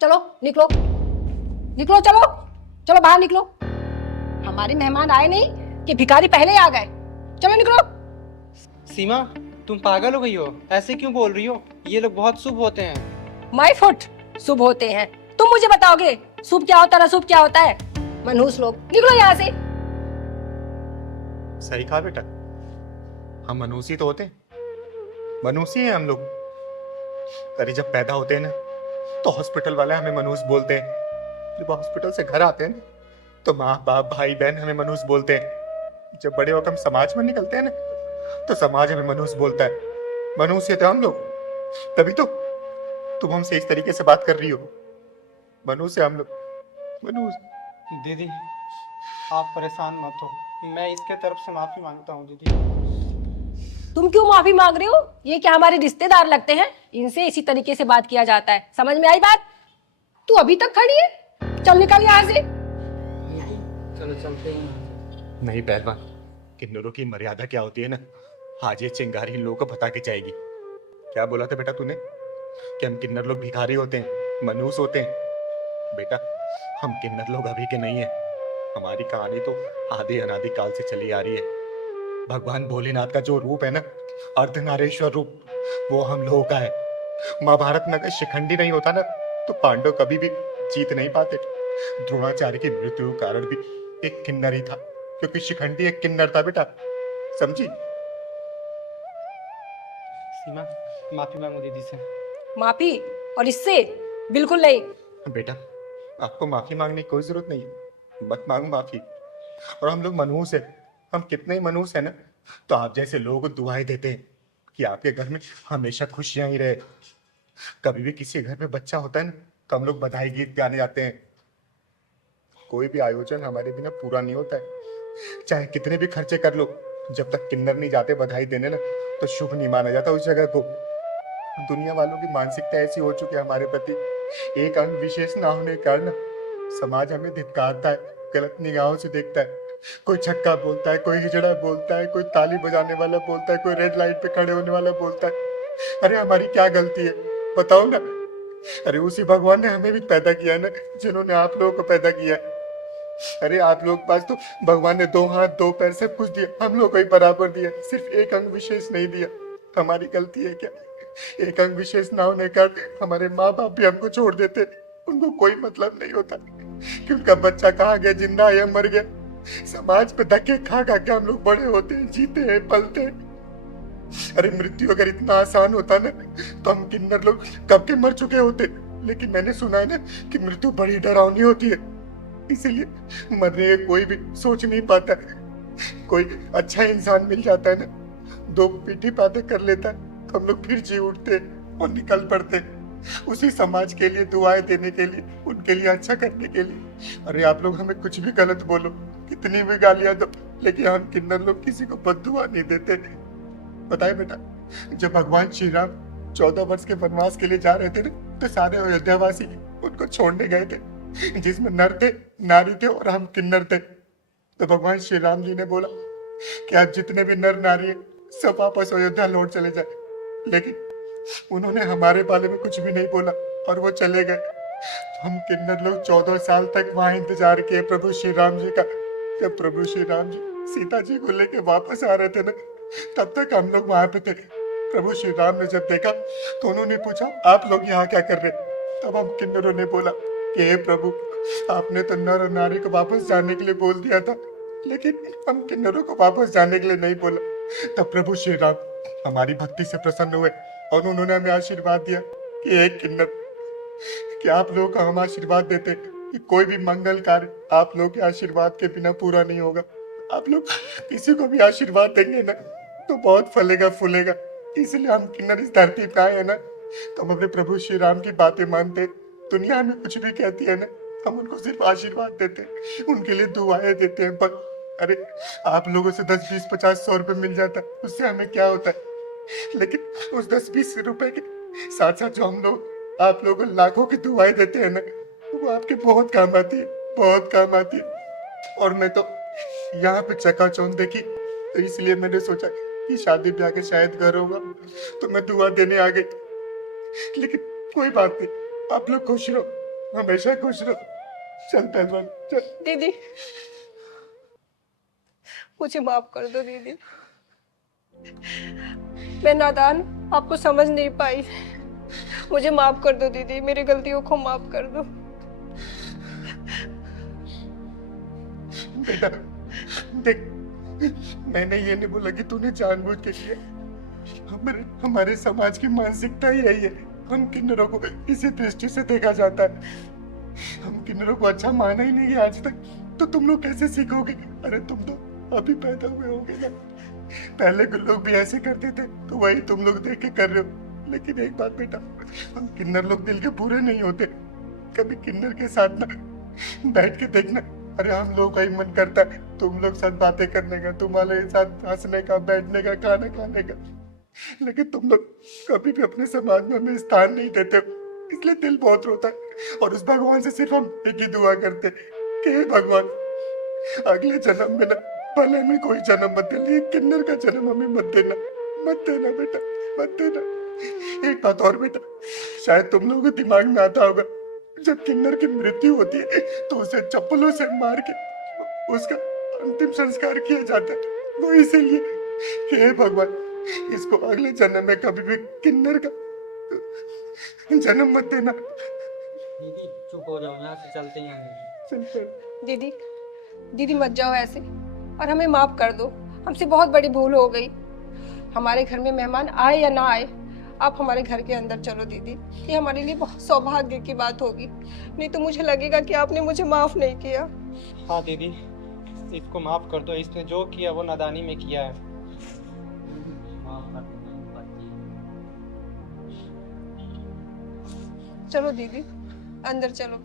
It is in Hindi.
चलो निकलो, निकलो, चलो चलो बाहर निकलो। हमारे मेहमान आए नहीं कि भिखारी पहले ही आ गए। चलो निकलो। सीमा, तुम पागल हो गई हो? ऐसे क्यों बोल रही हो? ये लोग बहुत शुभ होते हैं। माय फुट, शुभ होते हैं? तुम मुझे बताओगे शुभ क्या होता है, अशुभ क्या होता है? मनहूस लोग, निकलो यहाँ से। सही कहा बेटा, हम मनुष्य तो होते हैं, मनुष्य हैं हम लोग। अरे जब पैदा होते हैं ना तो हॉस्पिटल वाले हमें मनुष्य बोलते हैं। जब हॉस्पिटल से घर आते हैं ना तो माँ बाप भाई बहन हमें मनुष्य बोलते हैं। जब बड़े होकर हम समाज में निकलते हैं ना तो समाज हमें मनुष्य बोलता है। मनुष्य थे हम लोग, तभी तो तुम हमसे इस तरीके से बात कर रही हो। मनुष्य हम लोग, मनुष्य। दीदी, आप परेशान मत हो, मैं इसके तरफ से माफी मांगता हूँ। दीदी, तुम क्यों माफी मांग रहे हो? ये क्या हमारे रिश्तेदार लगते हैं? इनसे इसी तरीके से बात किया जाता है। समझ में आई बात? तू अभी तक खड़ी है? चल निकल यहाँ से। चलो चलते हैं। नहीं पहलवान, किन्नरों की मर्यादा क्या होती है ना, आज ये चिंगारी इन लोगों को बता के जाएगी। क्या बोला था बेटा तूने कि हम किन्नर लोग भिखारी होते हैं, मनुष्य होते हैं? बेटा, हम किन्नर लोग अभी के नहीं है। हमारी कहानी तो आदि अनादि काल से चली आ रही है। भगवान भोलेनाथ का जो रूप है ना, अर्धनारेश्वर रूप, वो हम लोगों का है। महाभारत में अगर शिखंडी नहीं होता ना तो पांडव कभी भी जीत नहीं पाते। द्रोणाचार्य की मृत्यु का कारण भी एक किन्नर ही था, क्योंकि शिखंडी एक किन्नर था बेटा, समझी? सीमा, माफी मांगो दीदी से। माफी? और इससे? बिल्कुल नहीं। बेटा, आपको माफी मांगने की कोई जरूरत नहीं है, मत मांगो माफी। और हम लोग मनुष्य है, हम कितने ही मनुष्य है ना, तो आप जैसे लोगों को दुआएं देते हैं कि आपके घर में हमेशा खुशियां ही रहे। कभी भी किसी घर में बच्चा होता है ना तो हम लोग बधाई गीत गाने जाते हैं। कोई भी आयोजन हमारे बिना पूरा नहीं होता है, चाहे कितने भी खर्चे कर लो, जब तक किन्नर नहीं जाते बधाई देने ना तो शुभ नहीं माना जाता उस जगह को। दुनिया वालों की मानसिकता ऐसी हो चुकी है हमारे प्रति, एक अंग विशेष ना होने के कारण समाज हमें धिक्कारता है, गलत निगाहों से देखता है। कोई छक्का बोलता है, कोई हिजड़ा बोलता है, कोई ताली बजाने वाला बोलता है, कोई रेड लाइट पे खड़े होने वाला बोलता है। अरे हमारी क्या गलती है बताओ ना? अरे उसी भगवान ने हमें भी पैदा किया है ना, जिन्होंने आप लोगों को पैदा किया है। अरे आप लोग पास तो भगवान ने 2 हाथ 2 पैर सब कुछ दिया, हम लोग को ही बराबर दिया, सिर्फ एक अंग विशेष नहीं दिया। हमारी गलती है क्या? एक अंग विशेष ना होने का हमारे माँ बाप भी हमको छोड़ देते, उनको कोई मतलब नहीं होता कि उनका बच्चा कहाँ गया, जिंदा है या मर गया। समाज पे धक्के खा खा के हम लोग बड़े होते हैं, जीते हैं, पलते हैं। अरे मृत्यु अगर इतना आसान होता ना तो हम किन्नर लोग कब के मर चुके होते। लेकिन मैंने सुना है ना कि मृत्यु बड़ी डरावनी होती है, इसीलिए मरने का कोई भी सोच नहीं पाता। कोई अच्छा इंसान मिल जाता है ना, 2 पीठी बातें कर लेता है तो हम लोग फिर जी उठते और निकल पड़ते उसी समाज के लिए, दुआएं देने के लिए, उनके लिए अच्छा करने के लिए। अरे आप लोग हमें कुछ भी गलत बोलो, कितनी भी गालियां दो, लेकिन हम किन्नर लोग किसी को बद्दुआ नहीं देते। बताए बेटा, जब भगवान श्री राम 14 वर्ष के वनवास के लिए जा रहे थे ना तो सारे अयोध्यावासी उनको छोड़ने गए थे, जिसमें नर थे, नारी थे और हम किन्नर थे। तो भगवान श्री राम जी ने बोला कि आज जितने भी नर नारी है सब वापस अयोध्या लौट चले जाए, लेकिन उन्होंने हमारे बारे में कुछ भी नहीं बोला और वो चले गए। हम किन्नर लोग 14 साल तक वहां इंतजार किए प्रभु श्री राम जी का। जब प्रभु श्री राम जी सीता जी को लेके वापस आ रहे थे ना तब तक हम लोग वहां पे थे। प्रभु श्री राम ने जब देखा तो उन्होंने पूछा आप लोग यहाँ क्या कर रहे? तब हम किन्नरों ने बोला कि हे प्रभु, आपने तो नर और नारी को वापस जाने के लिए बोल दिया था, लेकिन हम किन्नरों को वापस जाने के लिए नहीं बोला। तब प्रभु श्री राम हमारी भक्ति से प्रसन्न हुए और उन्होंने हमें आशीर्वाद दिया कि हे किन्नर, कि आप लोगों को हम आशीर्वाद देते कि कोई भी मंगल कार्य आप लोगों के आशीर्वाद के बिना पूरा नहीं होगा। आप लोग किसी को भी आशीर्वाद देंगे ना तो बहुत फलेगा फूलेगा, इसलिए हम किन्नर इस धरती पे आए हैं ना तो हम अपने प्रभु श्री राम की बातें मानते। दुनिया हमें कुछ भी कहती है ना, हम उनको सिर्फ आशीर्वाद देते हैं, उनके लिए दुआएं देते हैं। पर अरे आप लोगों से 10, 20, 50, 100 रुपए मिल जाता है, उससे हमें क्या होता है? लेकिन उस 10-20 रुपए के साथ साथ जो हम लोग आप लोगों को लाखों की दुआएं देते हैं ना, वो आपके बहुत काम आती है, बहुत काम आती है। और मैं तो यहाँ पे चकाचौंध देखी तो इसलिए मैंने सोचा कि शादी ब्याह के शायद घर होगा तो मैं दुआ देने आ गई। लेकिन कोई बात नहीं, आप लोग खुश रहो, हमेशा खुश रहो। चल पहलवान चल। दीदी मुझे माफ कर दो दीदी, मैं नादान आपको समझ नहीं पाई। मुझे माफ कर दो दीदी, मेरी गलतियों को माफ कर दो। बेटा देख, मैंने ये नहीं बोला कि तूने जानबूझ के किया। हमारे समाज की मानसिकता ही यही है, हम किन्नरों को इसी दृष्टि से देखा जाता है। हम किन्नरों को अच्छा माना ही नहीं है आज तक, तो तुम लोग कैसे सीखोगे? अरे तुम तो अभी पैदा हुए होगे ना, पहले के लोग भी ऐसे करते थे, तो वही तुम लोग देख के कर रहे हो। लेकिन एक बात बेटा, हम किन्नर लोग दिल के पूरे नहीं होते। कभी किन्नर के साथ ना बैठ के देखना, अरे हम लोग का ही मन करता है तुम लोग साथ बातें करने का, तुम्हारे साथ हंसने का, बैठने का, खाना खाने का, लेकिन तुम लोग कभी भी अपने समाज में हमें स्थान नहीं देते हो, इसलिए दिल बहुत रोता है। और उस भगवान से सिर्फ हम एक ही दुआ करते हैं कि हे भगवान, अगले जन्म में ना भले में कोई जन्म मत दे, लेकिन किन्नर का जन्म हमें मत देना, मत देना बेटा, मत देना। एक बात और बेटा, शायद तुम लोगों को दिमाग में आता होगा, जब किन्नर की मृत्यु होती है तो उसे चप्पलों से मार के उसका अंतिम संस्कार किया जाता है। वो इसीलिए, हे भगवान, इसको अगले जन्म में कभी भी किन्नर का जन्म मत देना। दीदी चुप हो जाओ, यहाँ से चलते हैं हम। चल दीदी दीदी मत जाओ ऐसे, और हमें माफ कर दो, हमसे बहुत बड़ी भूल हो गई। हमारे घर में मेहमान आए या ना आए, आप हमारे घर के अंदर चलो दीदी, ये हमारे लिए बहुत सौभाग्य की बात होगी, नहीं तो मुझे लगेगा कि आपने मुझे माफ नहीं किया। हाँ दीदी, इसको माफ कर दो, इसने जो किया वो नादानी में किया है। माफ कर दो। चलो दीदी अंदर चलो।